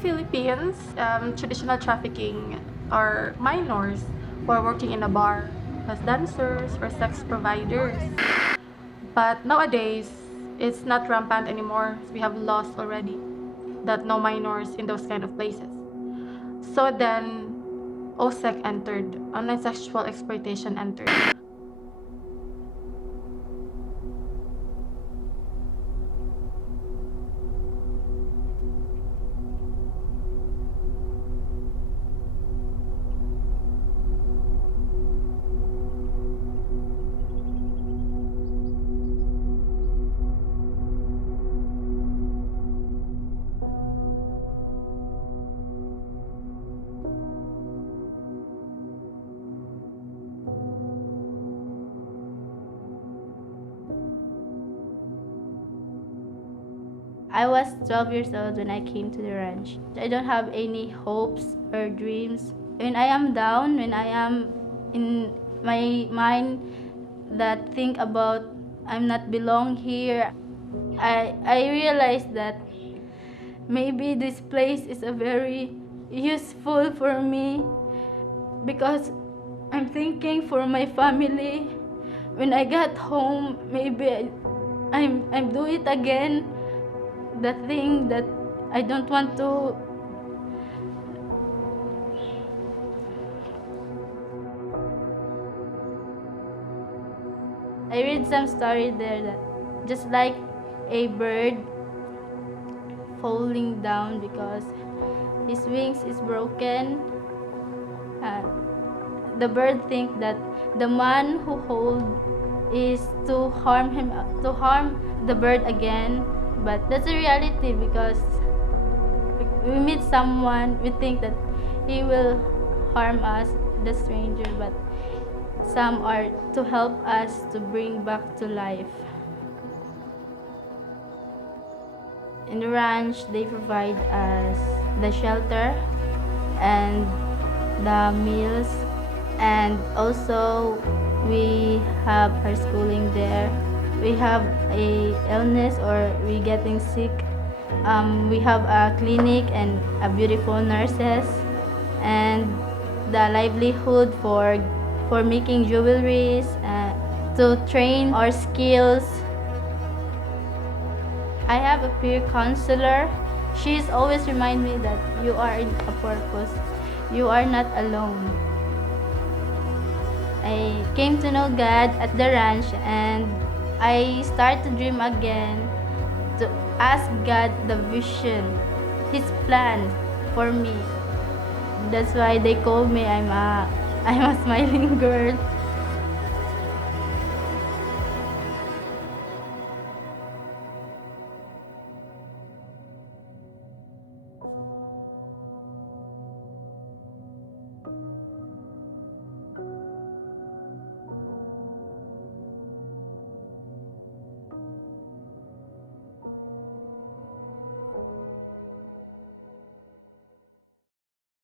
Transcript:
Philippines, traditional trafficking are minors who are working in a bar as dancers or sex providers. But nowadays, it's not rampant anymore. We have laws already that no minors in those kind of places. So then, OSEC entered, online sexual exploitation entered. I was 12 years old when I came to the ranch. I don't have any hopes or dreams. When I am down, when I am in my mind that think about I'm not belong here, I realized that maybe this place is a very useful for me because I'm thinking for my family. When I got home, maybe I'm do it again. The thing that I don't want to. I read some story there that just like a bird falling down because his wings is broken. Uh, the bird think that the man who hold is to harm the bird again, but that's a reality because we meet someone, we think that he will harm us, the stranger, but some are to help us to bring back to life. In the ranch, they provide us the shelter and the meals, and also we have our schooling there. We have a illness or we getting sick. We have a clinic and a beautiful nurses, and the livelihood for making jewelries, to train our skills. I have a peer counselor. She's always remind me that you are in a purpose. You are not alone. I came to know God at the ranch and I start to dream again to ask God the vision, His plan for me. That's why they call me I'm a smiling girl.